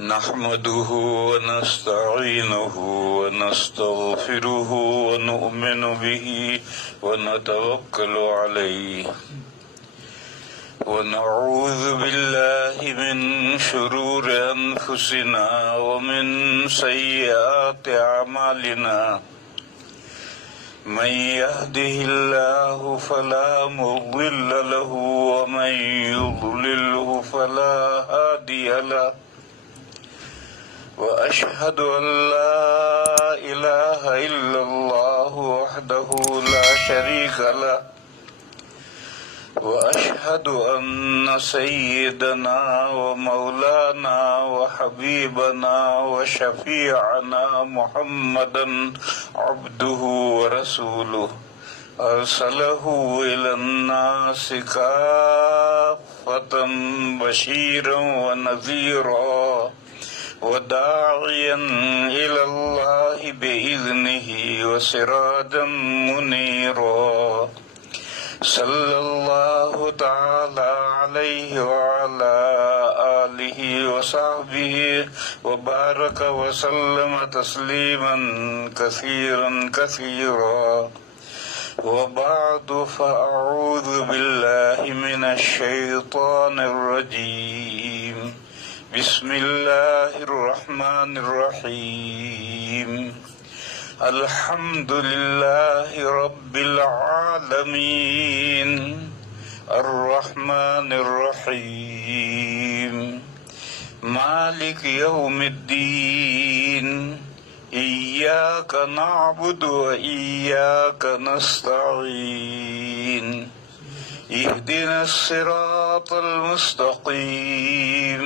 نحمده ونستعينه ونستغفره ونؤمن به ونتوكل عليه ونعوذ بالله من شرور أنفسنا ومن سيئات أعمالنا من يهده الله فلا مضل له ومن يضلله فلا هادي له وأشهد أن لا إله إلا الله وحده لا شريك له وأشهد أن سيدنا ومولانا وحبيبنا وشفيعنا محمدا عبده ورسوله أرسله إلى الناس كافة بشيرا ونذيرا وداعيا إلى الله بإذنه وسراجا منيرا صلى الله تعالى عليه وعلى آله وصحبه وبارك وسلم تسليما كثيرا كثيرا وبعد فأعوذ بالله من الشيطان الرجيم بسم الله الرحمن الرحيم الحمد لله رب العالمين الرحمن الرحيم مالك يوم الدين إياك نعبد وإياك نستعين اهدنا الصراط المستقيم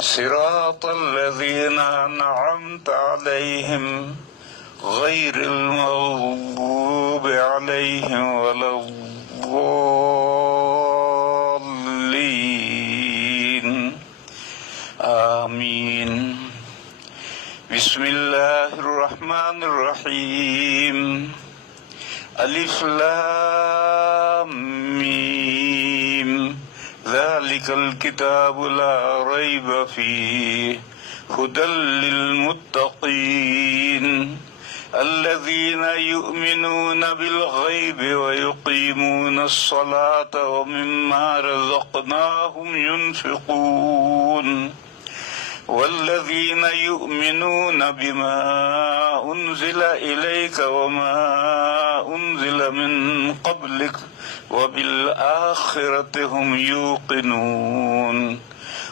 صراط الذين أنعمت عليهم غير المغضوب عليهم ولا الضالين آمين بسم الله الرحمن الرحيم ألف لام ميم ذلك الكتاب لا ريب فيه هدى للمتقين الذين يؤمنون بالغيب ويقيمون الصلاة ومما رزقناهم ينفقون والذين يؤمنون بما أنزل إليك وما أنزل من قبلك وبالآخرة هم يوقنون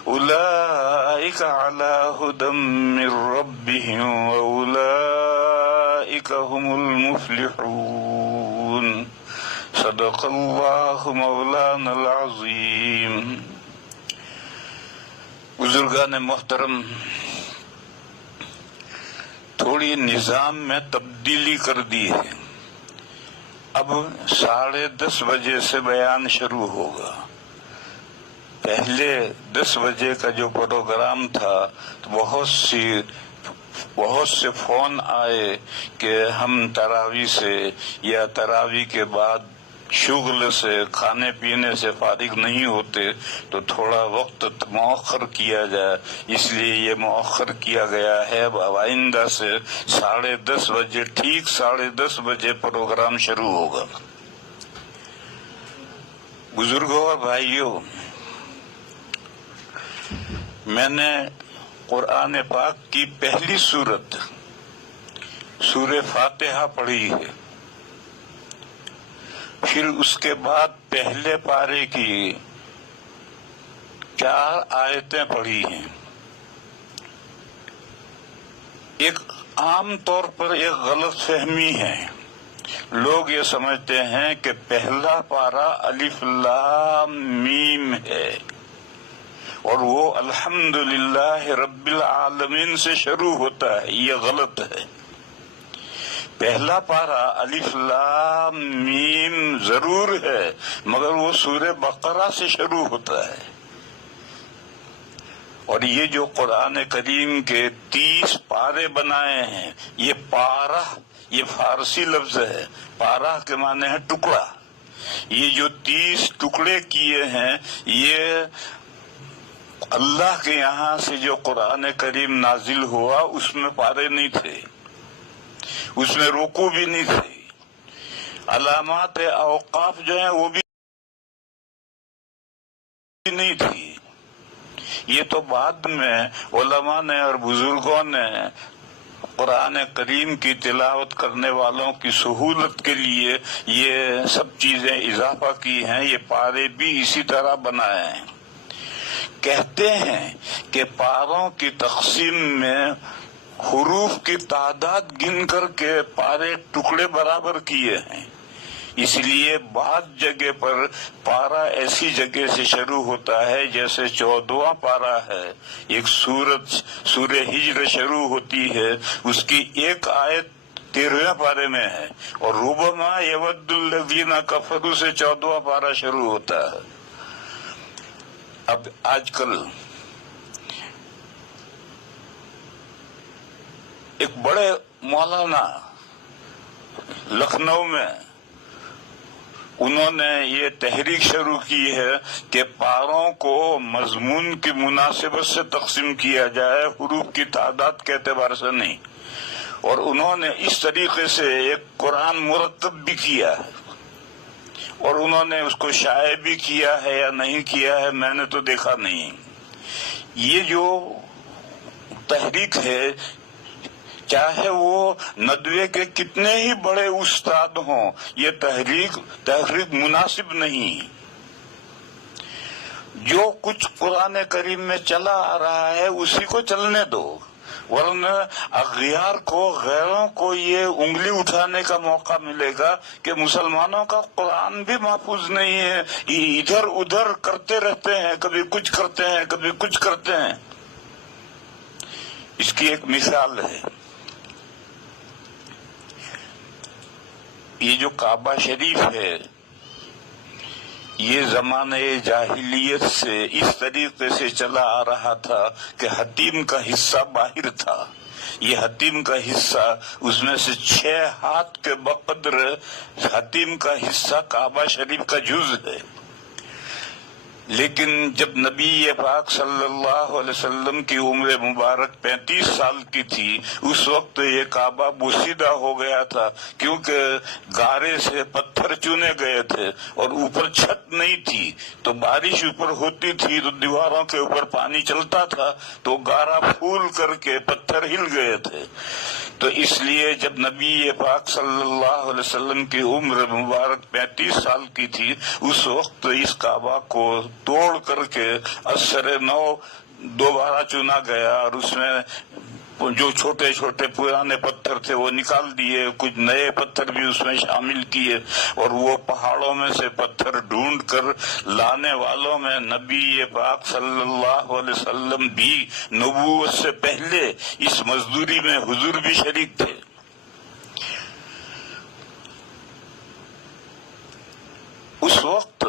أولئك على هدى من ربهم وأولئك هم المفلحون صدق الله مولانا العظيم. بزرگان محترم، تھوڑی نظام میں تبدیلی کر دی ہے. اب 10:30 بجے سے بیان شروع ہوگا. پہلے 10 بجے کا جو پروگرام تھا تو بہت سے فون آئے کہ ہم تراویح سے یا تراویح کے بعد شغل سے کھانے پینے سے فارغ نہیں ہوتے تو تھوڑا وقت مؤخر کیا جائے. اس لیے یہ مؤخر کیا گیا ہے. اب آئندہ سے 10:30 بجے ٹھیک 10:30 بجے پروگرام شروع ہوگا. بزرگوں اور بھائیوں، میں نے قرآن پاک کی پہلی سورت سورہ فاتحہ پڑھی ہے. پھر اس کے بعد پہلے پارے کی 4 آیتیں پڑھی ہیں. ایک عام طور پر ایک غلط فہمی ہے. لوگ یہ سمجھتے ہیں کہ پہلا پارا الف لام میم ہے اور وہ الحمدللہ رب العالمین سے شروع ہوتا ہے. یہ غلط ہے. پہلا پارا الف لام میم ضرور ہے مگر وہ سورہ بقرہ سے شروع ہوتا ہے. اور یہ جو قرآن کریم کے 30 پارے بنائے ہیں، یہ پارہ یہ فارسی لفظ ہے. پارہ کے معنی ہے ٹکڑا. یہ جو 30 ٹکڑے کیے ہیں یہ اللہ کے یہاں سے جو قرآن کریم نازل ہوا اس میں پارے نہیں تھے، اس میں رکوع بھی نہیں تھے، علامات اوقاف جو ہیں وہ بھی نہیں تھی۔ یہ تو بعد میں علماء نے اور بزرگوں نے قرآن کریم کی تلاوت کرنے والوں کی سہولت کے لیے یہ سب چیزیں اضافہ کی ہیں، یہ پارے بھی اسی طرح بنائے ہیں۔ کہتے ہیں کہ پاروں کی تقسیم میں حروف کی تعداد گن کر کے پارے ٹکڑے برابر کیے ہیں، اس لیے بعض جگہ پر پارا ایسی جگہ سے شروع ہوتا ہے جیسے 14واں پارا ہے، ایک سورہ ہجر شروع ہوتی ہے، اس کی ایک آیت 13ویں پارے میں ہے، اور ربما یود الذین کفروا سے 14واں پارا شروع ہوتا ہے۔ اب آج کل ایک بڑے مولانا لکھنؤ میں انہوں نے یہ تحریک شروع کی ہے کہ پاروں کو مضمون کی مناسبت سے تقسیم کیا جائے، حروف کی تعداد کے اعتبار سے نہیں، اور انہوں نے اس طریقے سے ایک قرآن مرتب بھی کیا ہے، اور انہوں نے اس کو شائع بھی کیا ہے یا نہیں کیا ہے میں نے تو دیکھا نہیں۔ یہ جو تحریک ہے، چاہے وہ ندوے کے کتنے ہی بڑے استاد ہوں، یہ تحریک مناسب نہیں۔ جو کچھ قرآن کریم میں چلا آ رہا ہے اسی کو چلنے دو، ورنہ اغیار کو، غیروں کو یہ انگلی اٹھانے کا موقع ملے گا کہ مسلمانوں کا قرآن بھی محفوظ نہیں ہے، ادھر ادھر کرتے رہتے ہیں، کبھی کچھ کرتے ہیں کبھی کچھ کرتے ہیں۔ اس کی ایک مثال ہے، یہ جو کعبہ شریف ہے یہ زمانہ جاہلیت سے اس طریقے سے چلا آ رہا تھا کہ حتیم کا حصہ باہر تھا، یہ حتیم کا حصہ اس میں سے 6 ہاتھ کے بقدر حتیم کا حصہ کعبہ شریف کا جز ہے۔ لیکن جب نبی پاک صلی اللہ علیہ وسلم کی عمر مبارک 35 سال کی تھی، اس وقت یہ کعبہ بوسیدہ ہو گیا تھا، کیونکہ گارے سے پتھر چنے گئے تھے اور اوپر چھت نہیں تھی، تو بارش اوپر ہوتی تھی تو دیواروں کے اوپر پانی چلتا تھا تو گارا پھول کر کے پتھر ہل گئے تھے۔ تو اس لیے جب نبی پاک صلی اللہ علیہ وسلم کی عمر مبارک 35 سال کی تھی، اس وقت اس کعبہ کو توڑ کر کے اثر نو دوبارہ چنا گیا، اور اس میں جو چھوٹے چھوٹے پرانے پتھر تھے وہ نکال دیے، کچھ نئے پتھر بھی اس میں شامل کیے، اور وہ پہاڑوں میں سے پتھر ڈھونڈ کر لانے والوں میں نبی پاک صلی اللہ علیہ وسلم بھی نبوت سے پہلے اس مزدوری میں حضور بھی شریک تھے۔ اس وقت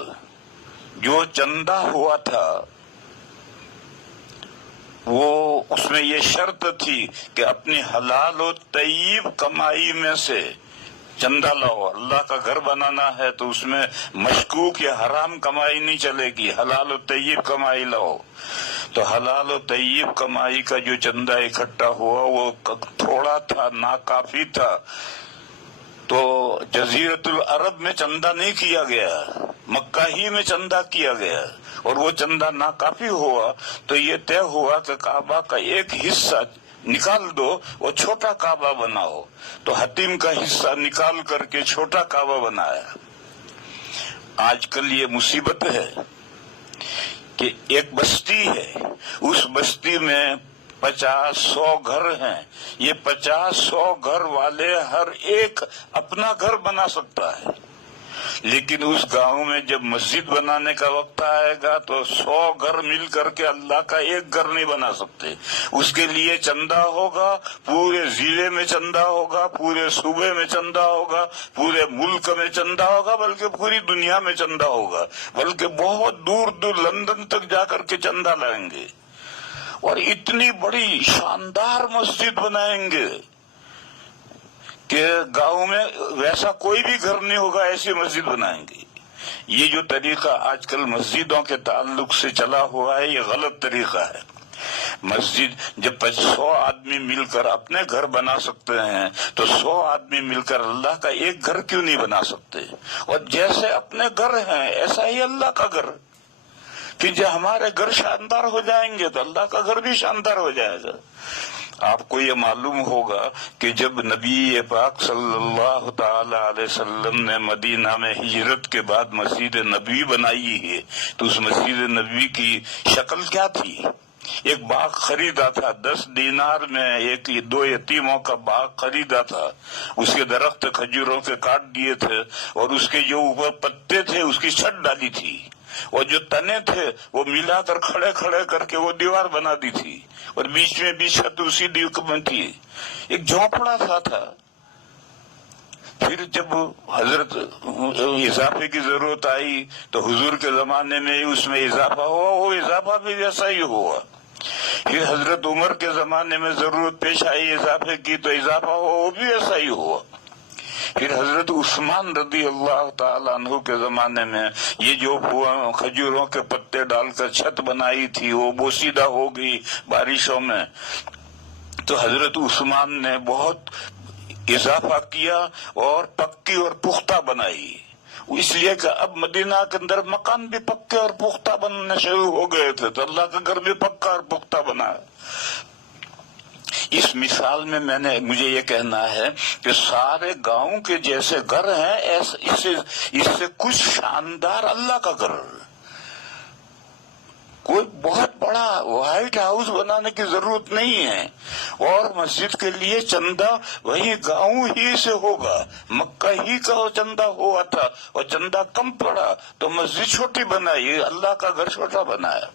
جو چندہ ہوا تھا وہ اس میں یہ شرط تھی کہ اپنی حلال و طیب کمائی میں سے چندہ لاؤ۔ اللہ کا گھر بنانا ہے تو اس میں مشکوک یا حرام کمائی نہیں چلے گی، حلال و طیب کمائی لاؤ۔ تو حلال و طیب کمائی کا جو چندہ اکٹھا ہوا وہ تھوڑا تھا، ناکافی تھا، تو جزیرت العرب میں چندہ نہیں کیا گیا، مکہ ہی میں چندہ کیا گیا، اور وہ چندہ ناکافی ہوا تو یہ طے ہوا کہ کعبہ کا ایک حصہ نکال دو اور چھوٹا کعبہ بناؤ، تو حتیم کا حصہ نکال کر کے چھوٹا کعبہ بنایا۔ آج کل یہ مصیبت ہے کہ ایک بستی ہے، اس بستی میں 50-100 گھر ہیں، یہ 50-100 گھر والے ہر ایک اپنا گھر بنا سکتا ہے، لیکن اس گاؤں میں جب مسجد بنانے کا وقت آئے گا تو 100 گھر مل کر کے اللہ کا ایک گھر نہیں بنا سکتے۔ اس کے لیے چندہ ہوگا، پورے ضلع میں چندہ ہوگا، پورے صوبے میں چندہ ہوگا، پورے ملک میں چندہ ہوگا، بلکہ پوری دنیا میں چندہ ہوگا، بلکہ بہت دور دور لندن تک جا کر کے چندہ لائیں گے، اور اتنی بڑی شاندار مسجد بنائیں گے کہ گاؤں میں ویسا کوئی بھی گھر نہیں ہوگا، ایسی مسجد بنائیں گے۔ یہ جو طریقہ آج کل مسجدوں کے تعلق سے چلا ہوا ہے یہ غلط طریقہ ہے۔ مسجد جب 100 آدمی مل کر اپنے گھر بنا سکتے ہیں تو 100 آدمی مل کر اللہ کا ایک گھر کیوں نہیں بنا سکتے؟ اور جیسے اپنے گھر ہیں ایسا ہی اللہ کا گھر، کہ جب ہمارے گھر شاندار ہو جائیں گے تو اللہ کا گھر بھی شاندار ہو جائے گا۔ آپ کو یہ معلوم ہوگا کہ جب نبی پاک صلی اللہ تعالی علیہ وسلم نے مدینہ میں ہجرت کے بعد مسجد نبوی بنائی ہے تو اس مسجد نبوی کی شکل کیا تھی؟ ایک باغ خریدا تھا، 10 دینار میں 2 یتیموں کا باغ خریدا تھا، اس کے درخت کھجوروں کے کاٹ دیے تھے اور اس کے جو اوپر پتے تھے اس کی چھت ڈالی تھی، اور جو تنے تھے وہ ملا کر کھڑے کھڑے کر کے وہ دیوار بنا دی تھی، اور بیچ میں بھی چھت اسی دیوار میں تھی، ایک جھونپڑا سا تھا۔ پھر جب حضرت اضافے کی ضرورت آئی تو حضور کے زمانے میں اس میں اضافہ ہوا، وہ اضافہ بھی ویسا ہی ہوا۔ پھر حضرت عمر کے زمانے میں ضرورت پیش آئی اضافے کی تو اضافہ ہوا، وہ بھی ایسا ہی ہوا۔ پھر حضرت عثمان رضی اللہ تعالیٰ عنہ کے زمانے میں یہ جو کھجوروں کے پتے ڈال کر چھت بنائی تھی وہ بوسیدہ ہو گئی بارشوں میں، تو حضرت عثمان نے بہت اضافہ کیا اور پکی اور پختہ بنائی، اس لیے کہ اب مدینہ کے اندر مکان بھی پکے اور پختہ بننے شروع ہو گئے تھے تو اللہ کا گھر بھی پکا اور پختہ بنا۔ اس مثال میں مجھے یہ کہنا ہے کہ سارے گاؤں کے جیسے گھر ہیں اس سے کچھ شاندار اللہ کا گھر، کوئی بہت بڑا وائٹ ہاؤس بنانے کی ضرورت نہیں ہے، اور مسجد کے لیے چندہ وہی گاؤں ہی سے ہوگا، مکہ ہی کا چندہ ہوا تھا اور چندہ کم پڑا تو مسجد چھوٹی بنائی، اللہ کا گھر چھوٹا بنایا۔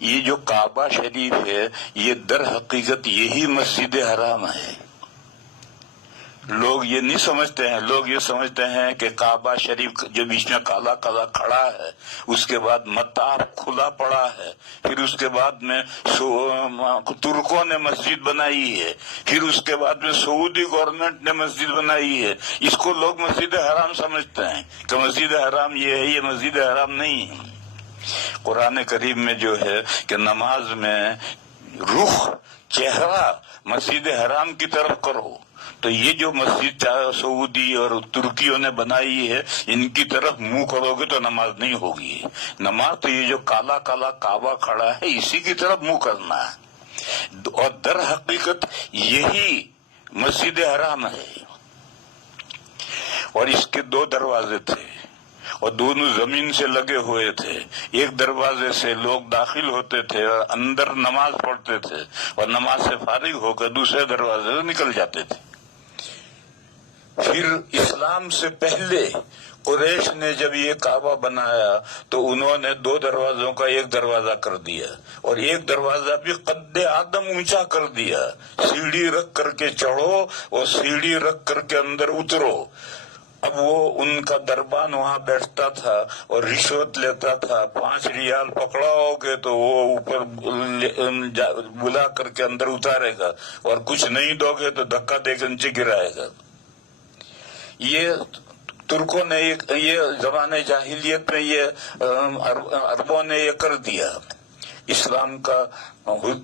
یہ جو کعبہ شریف ہے یہ در حقیقت یہی مسجد حرام ہے۔ لوگ یہ نہیں سمجھتے ہیں، لوگ یہ سمجھتے ہیں کہ کعبہ شریف جو بیچ میں کالا کالا کھڑا ہے، اس کے بعد مطاف کھلا پڑا ہے، پھر اس کے بعد میں ترکوں نے مسجد بنائی ہے، پھر اس کے بعد میں سعودی گورنمنٹ نے مسجد بنائی ہے، اس کو لوگ مسجد حرام سمجھتے ہیں کہ مسجد حرام یہ ہے، یہ مسجد حرام نہیں ہے۔ قرآن کریم میں جو ہے کہ نماز میں رخ چہرہ مسجد حرام کی طرف کرو، تو یہ جو مسجد سعودی اور ترکیوں نے بنائی ہے ان کی طرف منہ کرو گے تو نماز نہیں ہوگی۔ نماز تو یہ جو کالا کالا کعبہ کھڑا ہے اسی کی طرف منہ کرنا ہے، اور در حقیقت یہی مسجد حرام ہے۔ اور اس کے 2 دروازے تھے اور دونوں زمین سے لگے ہوئے تھے، ایک دروازے سے لوگ داخل ہوتے تھے اور اندر نماز پڑھتے تھے، اور نماز سے فارغ ہو کر دوسرے دروازے سے نکل جاتے تھے۔ پھر اسلام سے پہلے قریش نے جب یہ کعبہ بنایا تو انہوں نے 2 دروازوں کا ایک دروازہ کر دیا، اور ایک دروازہ بھی قد آدم اونچا کر دیا، سیڑھی رکھ کر کے چڑھو اور سیڑھی رکھ کر کے اندر اترو۔ اب وہ ان کا دربان وہاں بیٹھتا تھا اور رشوت لیتا تھا، 5 ریال پکڑاؤ گے تو وہ اوپر بلا کر کے اندر اتارے گا، اور کچھ نہیں دو گے تو دھکا دے کے نیچے گرائے گا۔ یہ ترکوں نے یہ زمانے جاہلیت میں یہ عربوں نے یہ کر دیا۔ اسلام کا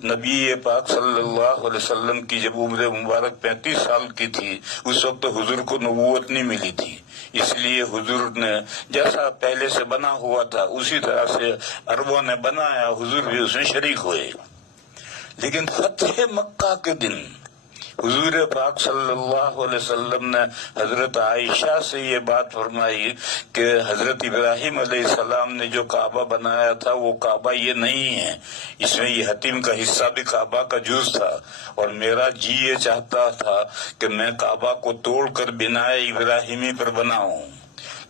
نبی پاک صلی اللہ علیہ وسلم کی جب عمر مبارک 35 سال کی تھی اس وقت حضور کو نبوت نہیں ملی تھی، اس لیے حضور نے جیسا پہلے سے بنا ہوا تھا اسی طرح سے عربوں نے بنایا، حضور بھی اس میں شریک ہوئے۔ لیکن فتح مکہ کے دن حضور پاک صلی اللہ علیہ وسلم نے حضرت عائشہ سے یہ بات فرمائی کہ حضرت ابراہیم علیہ السلام نے جو کعبہ بنایا تھا وہ کعبہ یہ نہیں ہے، اس میں یہ حتیم کا حصہ بھی کعبہ کا جز تھا، اور میرا جی یہ چاہتا تھا کہ میں کعبہ کو توڑ کر بنائے ابراہیمی پر بناؤں،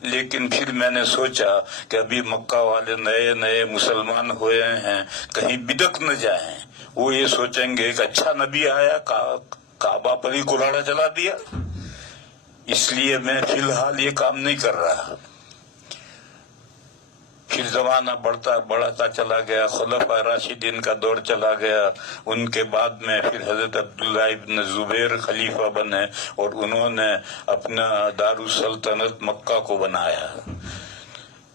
لیکن پھر میں نے سوچا کہ ابھی مکہ والے نئے نئے مسلمان ہوئے ہیں، کہیں بدک نہ جائیں، وہ یہ سوچیں گے کہ اچھا نبی آیا کعبہ پر ہی کلاڑا چلا دیا، اس لیے میں فی الحال یہ کام نہیں کر رہا۔ پھر زمانہ بڑھتا چلا گیا، خلفاء راشدین کا دور چلا گیا، ان کے بعد میں پھر حضرت عبداللہ ابن زبیر خلیفہ بنے اور انہوں نے اپنا دارالسلطنت مکہ کو بنایا۔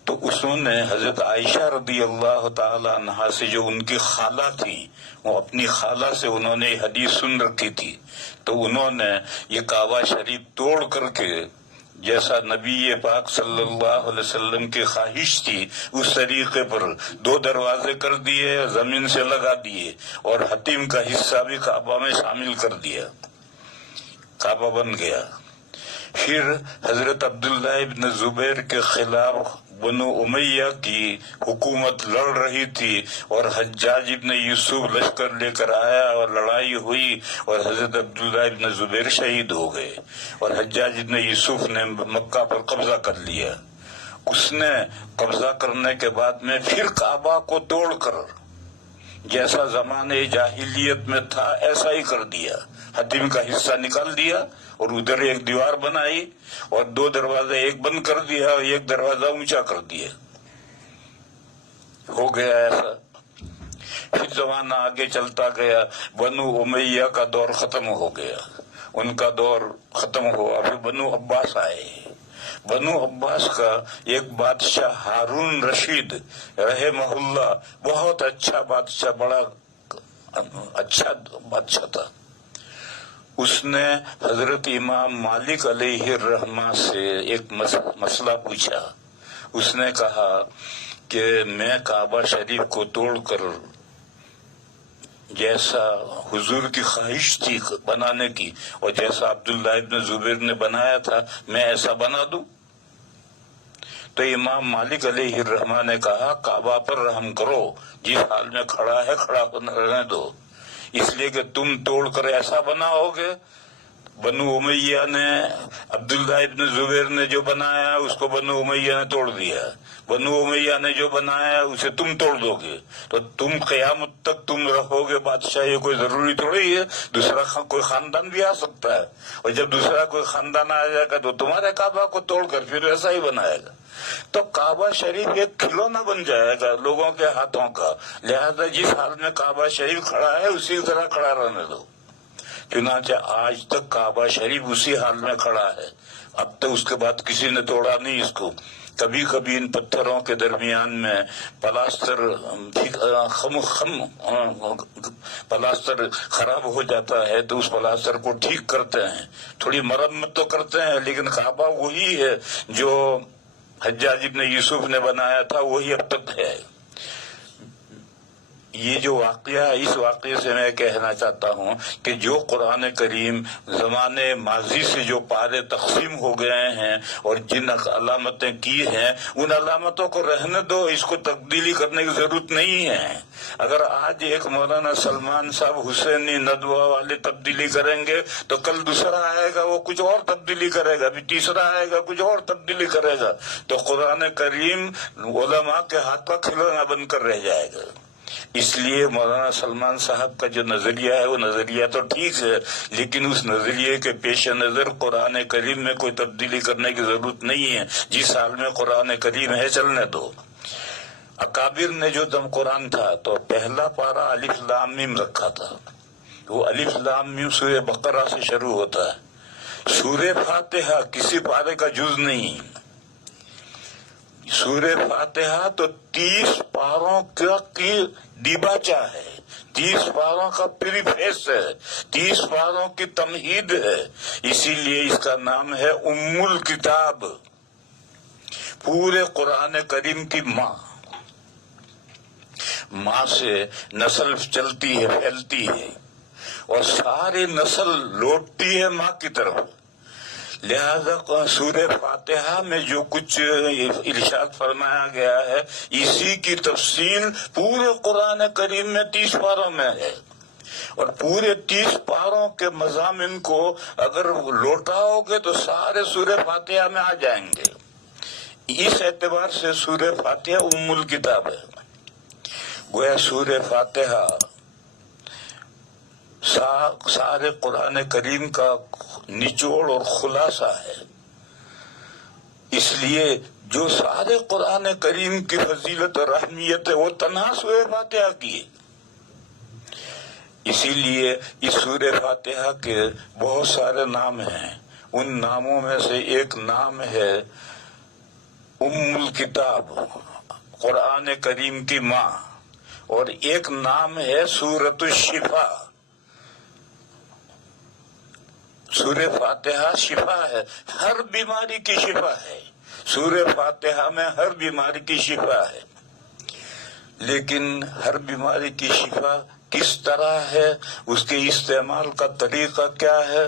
تو انہوں نے حضرت عائشہ رضی اللہ تعالی عنہا سے، جو ان کی خالہ تھی، وہ اپنی خالہ سے انہوں نے حدیث سن رکھی تھی، تو انہوں نے یہ کعبہ شریف توڑ کر کے جیسا نبی پاک صلی اللہ علیہ وسلم کی خواہش تھی اس طریقے پر 2 دروازے کر دیے، زمین سے لگا دیے، اور حتیم کا حصہ بھی کعبہ میں شامل کر دیا، کعبہ بن گیا۔ پھر حضرت عبداللہ ابن زبیر کے خلاف بنو امیہ کی حکومت لڑ رہی تھی، اور حجاج ابن یوسف لشکر لے کر آیا اور لڑائی ہوئی، اور حضرت عبداللہ ابن زبیر شہید ہو گئے، اور حجاج ابن یوسف نے مکہ پر قبضہ کر لیا۔ اس نے قبضہ کرنے کے بعد میں پھر کعبہ کو توڑ کر جیسا زمانے جاہلیت میں تھا ایسا ہی کر دیا، حتیم کا حصہ نکال دیا اور ادھر ایک دیوار بنائی، اور 2 دروازے، ایک بند کر دیا اور ایک دروازہ اونچا کر دیا، ہو گیا ایسا۔ پھر زمانہ آگے چلتا گیا، بنو امیہ کا دور ختم ہو گیا، ان کا دور ختم ہوا، پھر بنو عباس آئے۔ بنو عباس کا ایک بادشاہ ہارون رشید رحمہ اللہ بہت اچھا بادشاہ، بڑا اچھا بادشاہ تھا۔ اس نے حضرت امام مالک علیہ الرحمہ سے ایک مسئلہ پوچھا۔ اس نے کہا کہ میں کعبہ شریف کو توڑ کر جیسا حضور کی خواہش تھی بنانے کی اور جیسا عبداللہ ابن زبیر نے بنایا تھا میں ایسا بنا دوں؟ تو امام مالک علیہ الرحمہ نے کہا کعبہ پر رحم کرو، جس حال میں کھڑا ہے کھڑا رہنے دو، اس لیے کہ تم توڑ کر ایسا بناؤ گے۔ بنو امیہ نے، عبداللہ ابن زبیر نے جو بنایا اس کو بنو امیہ نے توڑ دیا، بنو امیہ نے جو بنایا اسے تم توڑ دو گے، تو تم قیامت تک تم رہو گے بادشاہ، یہ کوئی ضروری تھوڑی ہے، دوسرا کوئی خاندان بھی آ سکتا ہے، اور جب دوسرا کوئی خاندان آ جائے گا تو تمہارے کعبہ کو توڑ کر پھر ایسا ہی بنائے گا، تو کعبہ شریف ایک کھلونا بن جائے گا لوگوں کے ہاتھوں کا، لہذا جس حال میں کعبہ شریف کھڑا ہے اسی طرح کھڑا رہنے دو۔ چنانچہ آج تک کعبہ شریف اسی حال میں کھڑا ہے، اب تک اس کے بعد کسی نے توڑا نہیں اس کو۔ کبھی کبھی ان پتھروں کے درمیان میں پلاسٹر پلاسٹر خراب ہو جاتا ہے تو اس پلاسٹر کو ٹھیک کرتے ہیں، تھوڑی مرمت تو کرتے ہیں، لیکن کعبہ وہی ہے جو حجاج ابن یوسف نے بنایا تھا، وہی اب تک ہے۔ یہ جو واقعہ، اس واقعے سے میں کہنا چاہتا ہوں کہ جو قرآن کریم زمانے ماضی سے جو پارے تقسیم ہو گئے ہیں اور جن علامتیں کی ہیں ان علامتوں کو رہنے دو، اس کو تبدیلی کرنے کی ضرورت نہیں ہے۔ اگر آج ایک مولانا سلمان صاحب حسینی ندوہ والے تبدیلی کریں گے تو کل دوسرا آئے گا وہ کچھ اور تبدیلی کرے گا، پھر تیسرا آئے گا کچھ اور تبدیلی کرے گا، تو قرآن کریم علماء کے ہاتھ کا کھلونا بن کر رہ جائے گا۔ اس لیے مولانا سلمان صاحب کا جو نظریہ ہے وہ نظریہ تو ٹھیک ہے، لیکن اس نظریے کے پیش نظر قرآن کریم میں کوئی تبدیلی کرنے کی ضرورت نہیں ہے، جس حال میں قرآن کریم ہے چلنے دو۔ اکابر نے جو دم قرآن تھا تو پہلا پارہ الف لام میم رکھا تھا، وہ الف لام میم سورہ بقرہ سے شروع ہوتا ہے، سورہ فاتحہ کسی پارے کا جز نہیں۔ سورہ فاتحہ تو 30 پاروں کی دیباچہ ہے، 30 پاروں کا پریفیس ہے، 30 پاروں کی تمہید ہے، اسی لیے اس کا نام ہے ام الکتاب، پورے قرآن کریم کی ماں سے نسل چلتی ہے، پھیلتی ہے، اور ساری نسل لوٹتی ہے ماں کی طرف۔ لہذا سورہ فاتحہ میں جو کچھ ارشاد فرمایا گیا ہے اسی کی تفصیل پورے قرآن کریم میں 30 پاروں میں ہے، اور پورے 30 پاروں کے مضامین کو اگر لوٹاؤ گے تو سارے سورہ فاتحہ میں آ جائیں گے۔ اس اعتبار سے سورہ فاتحہ ام الکتاب ہے، گویا سورہ فاتحہ سارے قرآن کریم کا نچوڑ اور خلاصہ ہے۔ اس لیے جو سارے قرآن کریم کی فضیلت اور اہمیت ہے وہ تنہا سورہ فاتحہ کی ہے۔ اسی لیے اس سورہ فاتحہ کے بہت سارے نام ہیں، ان ناموں میں سے ایک نام ہے ام الکتاب قرآن کریم کی ماں، اور ایک نام ہے سورۃ الشفا۔ سورہ فاتحہ شفا ہے، ہر بیماری کی شفا ہے، سورہ فاتحہ میں ہر بیماری کی شفا ہے۔ لیکن ہر بیماری کی شفا کس طرح ہے، اس کے استعمال کا طریقہ کیا ہے،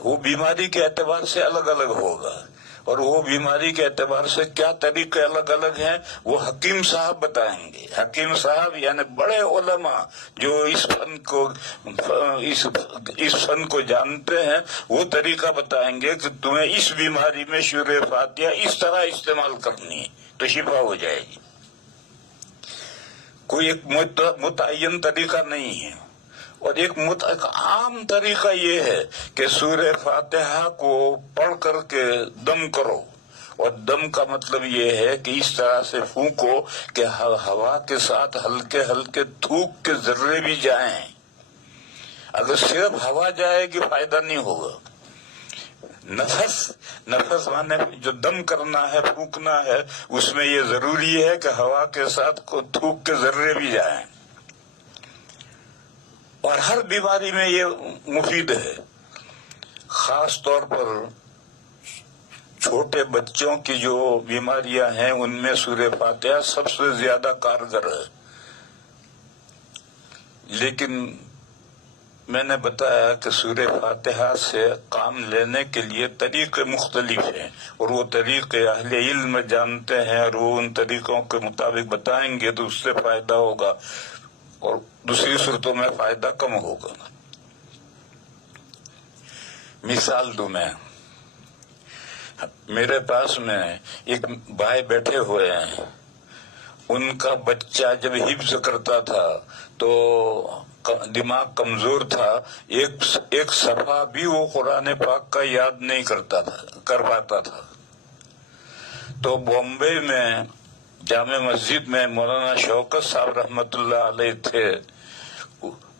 وہ بیماری کے اعتبار سے الگ الگ ہوگا، اور وہ بیماری کے اعتبار سے کیا طریقے الگ الگ ہیں وہ حکیم صاحب بتائیں گے۔ حکیم صاحب یعنی بڑے علماء جو اس فن کو جانتے ہیں، وہ طریقہ بتائیں گے کہ تمہیں اس بیماری میں سورہ فاتحہ اس طرح استعمال کرنی ہے تو شفا ہو جائے گی۔ کوئی ایک متعین طریقہ نہیں ہے، اور ایک عام طریقہ یہ ہے کہ سورہ فاتحہ کو پڑھ کر کے دم کرو، اور دم کا مطلب یہ ہے کہ اس طرح سے پھونکو کہ ہوا کے ساتھ ہلکے ہلکے تھوک کے ذرے بھی جائیں۔ اگر صرف ہوا جائے گی فائدہ نہیں ہوگا۔ نفس مانے جو دم کرنا ہے، پھونکنا ہے، اس میں یہ ضروری ہے کہ ہوا کے ساتھ تھوک کے ذرے بھی جائیں، اور ہر بیماری میں یہ مفید ہے۔ خاص طور پر چھوٹے بچوں کی جو بیماریاں ہیں ان میں سورہ فاتحہ سب سے زیادہ کارگر ہے۔ لیکن میں نے بتایا کہ سورہ فاتحہ سے کام لینے کے لیے طریقے مختلف ہیں، اور وہ طریقے اہل علم جانتے ہیں، اور وہ ان طریقوں کے مطابق بتائیں گے تو اس سے فائدہ ہوگا، اور دوسری صورتوں میں فائدہ کم ہوگا۔ مثال دوں میں، میرے پاس میں ایک بھائی بیٹھے ہوئے ہیں، ان کا بچہ جب حفظ کرتا تھا تو دماغ کمزور تھا، ایک صفحہ بھی وہ قرآن پاک کا یاد نہیں کر پاتا تھا۔ تو بامبے میں جامع مسجد میں مولانا شوکت صاحب رحمت اللہ علیہ تھے،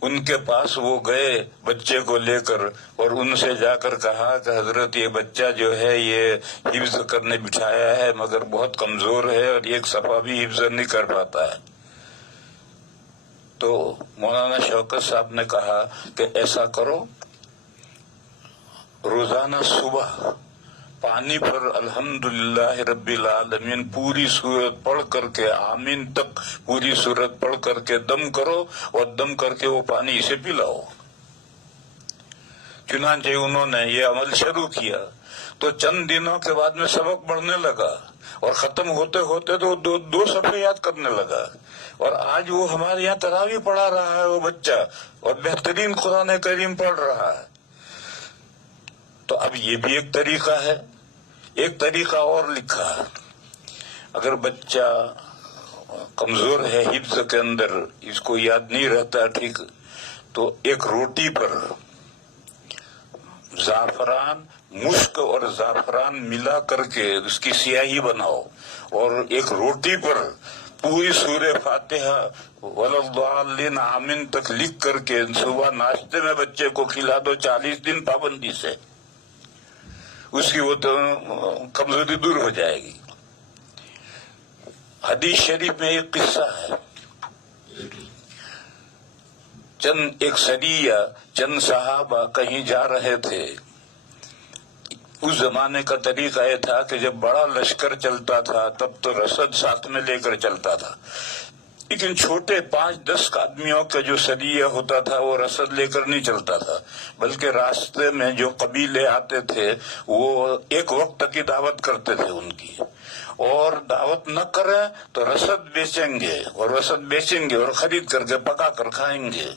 ان کے پاس وہ گئے بچے کو لے کر، اور ان سے جا کر کہا کہ حضرت یہ بچہ جو ہے یہ حفظ کرنے بٹھایا ہے مگر بہت کمزور ہے اور ایک صفحہ بھی حفظ نہیں کر پاتا ہے۔ تو مولانا شوکت صاحب نے کہا کہ ایسا کرو، روزانہ صبح پانی پر الحمدللہ رب العالمین پوری سورت پڑھ کر کے آمین تک پوری سورت پڑھ کر کے دم کرو، اور دم کر کے وہ پانی اسے پلاؤ۔ چنانچہ انہوں نے یہ عمل شروع کیا، تو چند دنوں کے بعد میں سبق بڑھنے لگا، اور ختم ہوتے ہوتے تو دو صفحے یاد کرنے لگا، اور آج وہ ہمارے یہاں تراویح پڑھا رہا ہے وہ بچہ، اور بہترین قرآن کریم پڑھ رہا ہے۔ تو اب یہ بھی ایک طریقہ ہے۔ ایک طریقہ اور لکھا ہے، اگر بچہ کمزور ہے حفظ کے اندر، اس کو یاد نہیں رہتا ٹھیک، تو ایک روٹی پر زعفران، مشک اور زعفران ملا کر کے اس کی سیاہی بناؤ، اور ایک روٹی پر پوری سورہ فاتحہ وَلَضَّالِّينَ آمین تک لکھ کر کے صبح ناشتے میں بچے کو کھلا دو، 40 دن پابندی سے، اس کی وہ تو کمزوری دور ہو جائے گی۔ حدیث شریف میں ایک قصہ ہے، ایک سریہ، چند صحابہ کہیں جا رہے تھے۔ اس زمانے کا طریقہ یہ تھا کہ جب بڑا لشکر چلتا تھا تب تو رسد ساتھ میں لے کر چلتا تھا، لیکن چھوٹے 5-10 آدمیوں کا جو سریہ ہوتا تھا وہ رسد لے کر نہیں چلتا تھا، بلکہ راستے میں جو قبیلے آتے تھے وہ ایک وقت کی دعوت کرتے تھے ان کی، اور دعوت نہ کریں تو رسد بیچیں گے، اور خرید کر کے پکا کر کھائیں گے۔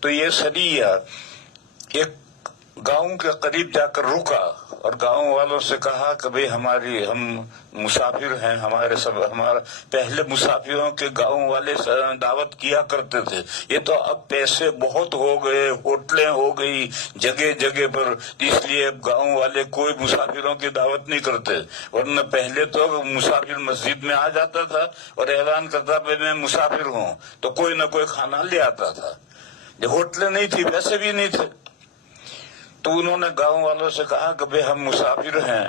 تو یہ سریہ ایک گاؤں کے قریب جا کر رکا، اور گاؤں والوں سے کہا کہ بھئی ہم مسافر ہیں، ہمارا پہلے مسافروں کے گاؤں والے دعوت کیا کرتے تھے، یہ تو اب پیسے بہت ہو گئے، ہوٹلیں ہو گئی جگہ جگہ پر، اس لیے اب گاؤں والے کوئی مسافروں کی دعوت نہیں کرتے، ورنہ پہلے تو مسافر مسجد میں آ جاتا تھا اور اعلان کرتا کہ میں مسافر ہوں، تو کوئی نہ کوئی کھانا لے آتا تھا، جب ہوٹلیں نہیں تھی، پیسے بھی نہیں تھے۔ تو انہوں نے گاؤں والوں سے کہا کہ بھئی ہم مسافر ہیں،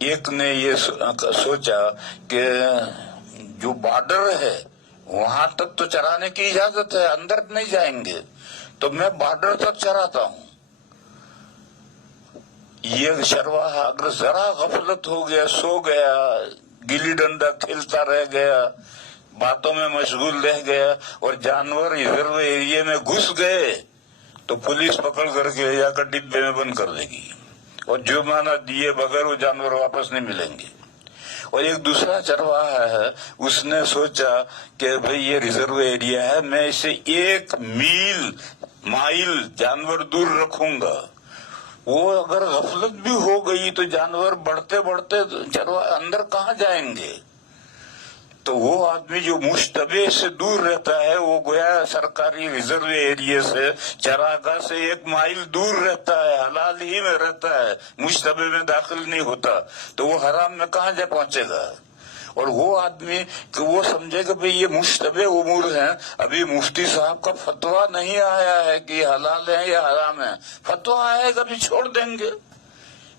ایک نے یہ سوچا کہ جو بارڈر ہے وہاں تک تو چرانے کی اجازت ہے، اندر نہیں جائیں گے، تو میں بارڈر تک چراتا ہوں۔ یہ چرواہا اگر ذرا غفلت ہو گیا، سو گیا، گلی ڈنڈا کھیلتا رہ گیا، باتوں میں مشغول رہ گیا اور جانور ریزرو ایریا میں گھس گئے تو پولیس پکڑ کر کے جا کر ڈبے میں بند کر دے گی اور جرمانہ دیے بغیر وہ جانور واپس نہیں ملیں گے۔ اور ایک دوسرا چرواہا ہے، اس نے سوچا کہ بھئی یہ ریزرو ایریا ہے، میں اسے 1 مائل جانور دور رکھوں گا۔ وہ اگر غفلت بھی ہو گئی تو جانور بڑھتے بڑھتے چرواہے اندر کہاں جائیں گے؟ تو وہ آدمی جو مشتبہ سے دور رہتا ہے وہ گویا سرکاری ریزرو ایریا سے، چراگاہ سے 1 مائل دور رہتا ہے، حلال ہی میں رہتا ہے، مشتبہ میں داخل نہیں ہوتا، تو وہ حرام میں کہاں جا پہنچے گا؟ اور وہ آدمی کہ وہ سمجھے کہ بھئی یہ مشتبہ امور ہیں، ابھی مفتی صاحب کا فتویٰ نہیں آیا ہے کہ یہ حلال ہے یا حرام ہے، فتویٰ آئے گا بھی چھوڑ دیں گے۔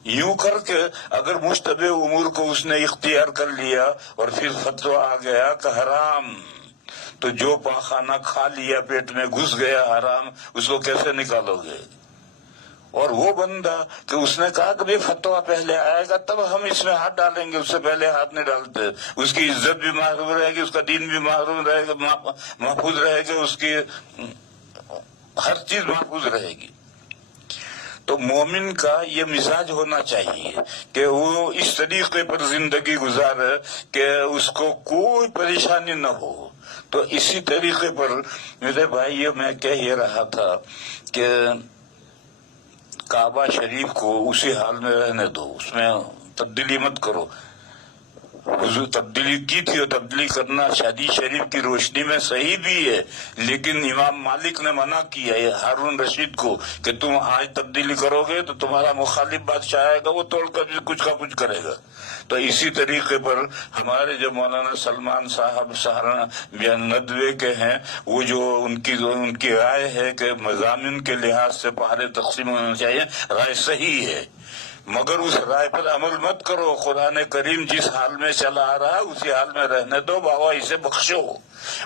یوں کر کے اگر مشتبہ امور کو اس نے اختیار کر لیا اور پھر فتویٰ آ گیا کہ حرام، تو جو پاخانہ کھا لیا پیٹ میں گھس گیا حرام، اس کو کیسے نکالو گے؟ اور وہ بندہ کہ اس نے کہا کہ فتویٰ پہلے آئے گا تب ہم اس میں ہاتھ ڈالیں گے، اس سے پہلے ہاتھ نہیں ڈالتے، اس کی عزت بھی محفوظ رہے گی، اس کا دین بھی محفوظ رہے گا، اس کی ہر چیز محفوظ رہے گی۔ تو مومن کا یہ مزاج ہونا چاہیے کہ وہ اس طریقے پر زندگی گزارے کہ اس کو کوئی پریشانی نہ ہو۔ تو اسی طریقے پر میرے بھائیو میں کہہ یہ رہا تھا کہ کعبہ شریف کو اسی حال میں رہنے دو، اس میں تبدیلی مت کرو۔ حضور تبدیلی کی تھی اور تبدیلی کرنا شادی شریف کی روشنی میں صحیح بھی ہے، لیکن امام مالک نے منع کیا ہے ہارون رشید کو کہ تم آج تبدیلی کرو گے تو تمہارا مخالف بادشاہ آئے گا، وہ توڑ کر کچھ کا کچھ کرے گا۔ تو اسی طریقے پر ہمارے جو مولانا سلمان صاحب سہارنپور ندوے کے ہیں، وہ جو ان کی رائے ہے کہ مضامین کے لحاظ سے پارے تقسیم ہونا چاہیے، رائے صحیح ہے، مگر اس رائے پر عمل مت کرو۔ قرآن کریم جس حال میں چلا آ رہا ہے اسی حال میں رہنے دو، بابا اسے بخشو،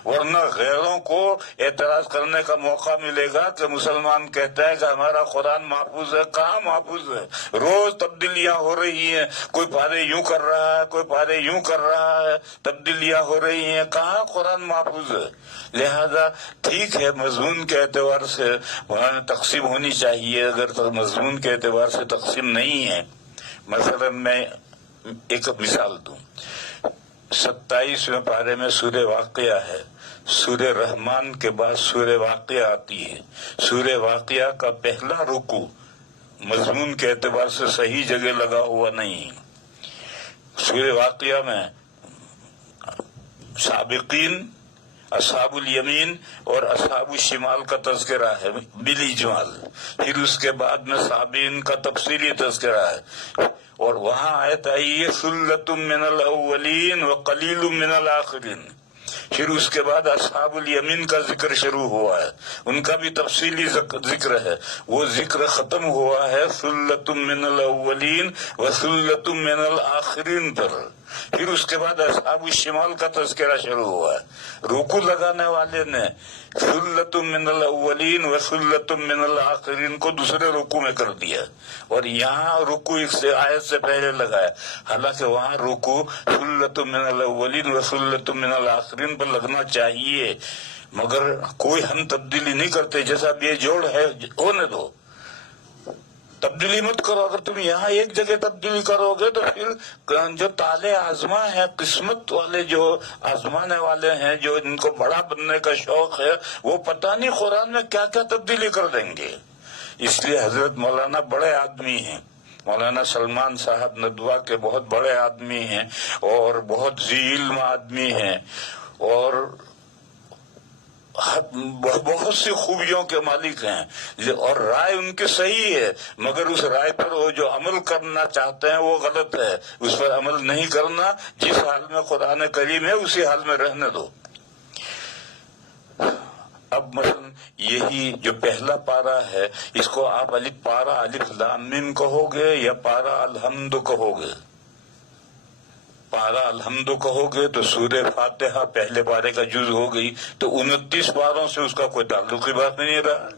ورنہ غیروں کو اعتراض کرنے کا موقع ملے گا کہ مسلمان کہتا ہے کہ ہمارا قرآن محفوظ ہے۔ کہاں محفوظ ہے؟ روز تبدیلیاں ہو رہی ہیں، کوئی پارے یوں کر رہا ہے، کوئی پارے یوں کر رہا ہے، تبدیلیاں ہو رہی ہیں، کہاں قرآن محفوظ ہے؟ لہذا ٹھیک ہے مضمون کے اعتبار سے تقسیم ہونی چاہیے، اگر مضمون کے اعتبار سے تقسیم نہیں ہے، مثلا میں ایک مثال دوں، 27ویں پارے میں سورہ واقعہ ہے، سورہ رحمان کے بعد سورہ واقعہ آتی ہے۔ سورہ واقعہ کا پہلا رکوع مضمون کے اعتبار سے صحیح جگہ لگا ہوا نہیں۔ سورہ واقعہ میں سابقین، اصحاب الیمین اور اصحاب الشمال کا تذکرہ ہے بالاجمال، پھر اس کے بعد میں سابقین کا تفصیلی تذکرہ ہے، اور وہاں آیت آئی ہے ثلۃ من الاولین وقلیل من الاخرین، پھر اس کے بعد اصحاب الیمین کا ذکر شروع ہوا ہے، ان کا بھی تفصیلی ذکر ہے، وہ ذکر ختم ہوا ہے ثلۃ من الاولین وثلۃ من الاخرین پر، پھر اس کے بعد اصحاب الشمال کا تذکرہ شروع ہوا ہے۔ رکوع لگانے والے نے ثلۃ من الاولین وثلۃ من الاخرین کو دوسرے رکوع میں کر دیا، اور یہاں رکوع سے آیت سے پہلے لگایا، حالانکہ وہاں رکوع ثلۃ من الاولین وثلۃ من الاخرین پر لگنا چاہیے، مگر کوئی ہم تبدیلی نہیں کرتے، جیسا بے جوڑ ہے ہونے دو، تبدیلی مت کرو۔ اگر تم یہاں ایک جگہ تبدیلی کرو گے تو پھر جو تالے آزما ہے، قسمت والے جو آزمانے والے ہیں، جو ان کو بڑا بننے کا شوق ہے، وہ پتہ نہیں قرآن میں کیا کیا تبدیلی کر دیں گے۔ اس لیے حضرت مولانا بڑے آدمی ہیں، مولانا سلمان صاحب ندوہ کے بہت بڑے آدمی ہیں اور بہت ذی علم آدمی ہیں، اور بہت سی خوبیوں کے مالک ہیں، اور رائے ان کی صحیح ہے، مگر اس رائے پر وہ جو عمل کرنا چاہتے ہیں وہ غلط ہے، اس پر عمل نہیں کرنا، جس حال میں قرآن کریم ہے اسی حال میں رہنے دو۔ اب مثلا یہی جو پہلا پارہ ہے، اس کو آپ پارہ الف لام میم کہو گے یا پارہ الحمد کہو گے؟ پارہ الحمد کہو گے تو سورہ فاتحہ پہلے پارے کا جز ہو گئی، تو 29 پاروں سے اس کا کوئی تعلق ہی بات نہیں رہا۔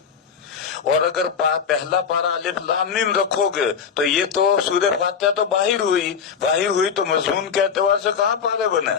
اور اگر پہلا پارہ الف لام میم رکھو گے تو یہ تو سورہ فاتحہ تو باہر ہوئی تو مضمون کے اعتبار سے کہاں پارے بنے؟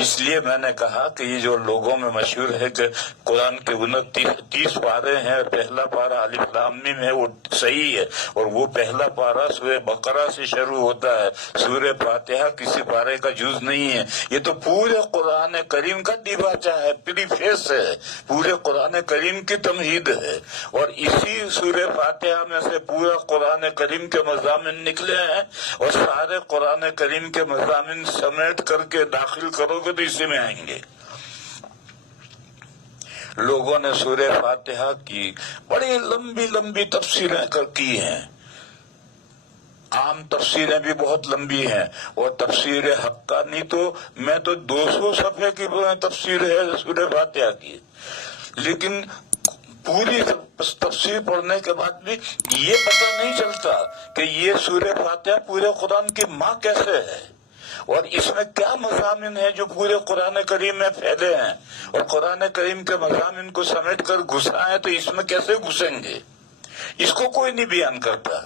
اس لیے میں نے کہا کہ یہ جو لوگوں میں مشہور ہے کہ قرآن کے 29 پارے ہیں اور پہلا پارہ الف لام میم ہے، وہ صحیح ہے، اور وہ پہلا پارہ سورہ بقرہ سے شروع ہوتا ہے، سورہ فاتحہ کسی پارے کا جز نہیں ہے۔ یہ تو پورے قرآن کریم کا دیباچہ ہے، پریفیس ہے، پورے قرآن کریم کی تمہید ہے، اور اسی سورہ فاتحہ میں سے پورا قرآن کریم کے مضامین نکلے ہیں، اور سارے قرآن کریم کے مضامین سمیٹ کر کے داخل کرو گے تو اسی میں آئیں گے۔ لوگوں نے سورہ فاتحہ کی بڑی لمبی لمبی تفسیریں کی ہیں، عام تفسیریں بھی بہت لمبی ہیں، اور تفسیر حقانی تو میں تو 200 صفحے کی تفسیر ہے سورہ فاتحہ کی، لیکن پوری تفسیر پڑھنے کے بعد بھی یہ پتہ نہیں چلتا کہ یہ سورہ فاتحہ پورے قرآن کی ماں کیسے ہے، اور اس میں کیا مضامین ہیں جو پورے قرآن کریم میں پھیلے ہیں، اور قرآن کریم کے مضامین کو سمیٹ کر گھسائیں تو اس میں کیسے گھسیں گے، اس کو کوئی نہیں بیان کرتا۔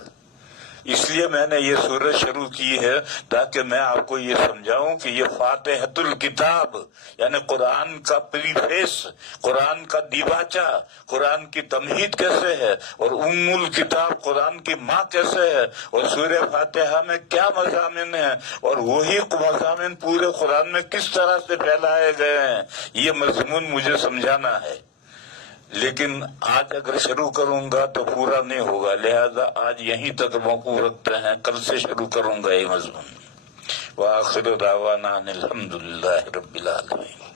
اس لیے میں نے یہ سورت شروع کی ہے تاکہ میں آپ کو یہ سمجھاؤں کہ یہ فاتحۃ الکتاب یعنی قرآن کا پریفیس، قرآن کا دیباچہ، قرآن کی تمہید کیسے ہے، اور ام الکتاب قرآن کی ماں کیسے ہے، اور سورہ فاتحہ میں کیا مضامین ہیں، اور وہی مضامین پورے قرآن میں کس طرح سے پھیلائے گئے ہیں، یہ مضمون مجھے سمجھانا ہے۔ لیکن آج اگر شروع کروں گا تو پورا نہیں ہوگا، لہذا آج یہیں تک موقوف رکھتے ہیں، کل سے شروع کروں گا یہ مضمون۔ وآخر دعوانا ان الحمدللہ رب العالمین۔